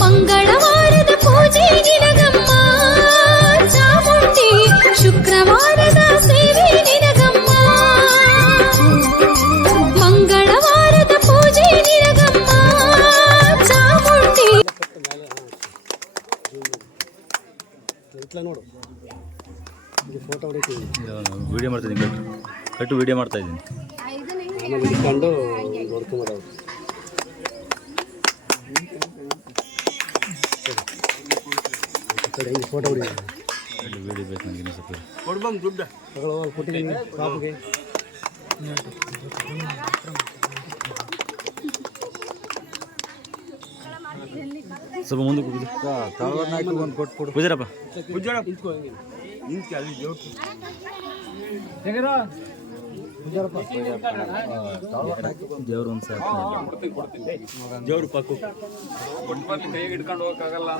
ಮಂಗಳವಾರದ ಪೂಜೆ ನಿನಗಮ್ಮ ಚಾಮುಂಡಿ, ಶುಕ್ರವಾರದ ಸೇವೆ ನಿನಗಮ್ಮ. ಮಂಗಳವಾರದ ಪೂಜೆ ನಿನಗಮ್ಮ ಚಾಮುಂಡಿ. ವಿಡಿಯೋ ಮಾಡ್ತಾ ಇದ್ದೀನಿ, ಕಟ್ಟು ವಿಡಿಯೋ ಮಾಡ್ತಾ ಇದ್ದೀನಿ. ಫೋಟೋ ವಿಡಿಯೋ ಬೇಕು ನನಗೆ ಸ್ವಲ್ಪ ಸ್ವಲ್ಪ ಮುಂದಕ್ಕೆ ಪೂಜಾರಪ್ಪ ದೇವ್ರು ಒಂದು ಸಾಕು, ದೇವ್ರು ಪಕ್ಕು ಕೈಗೆ ಇಟ್ಕೊಂಡು ಹೋಗಕ್ಕಾಗಲ್ಲ.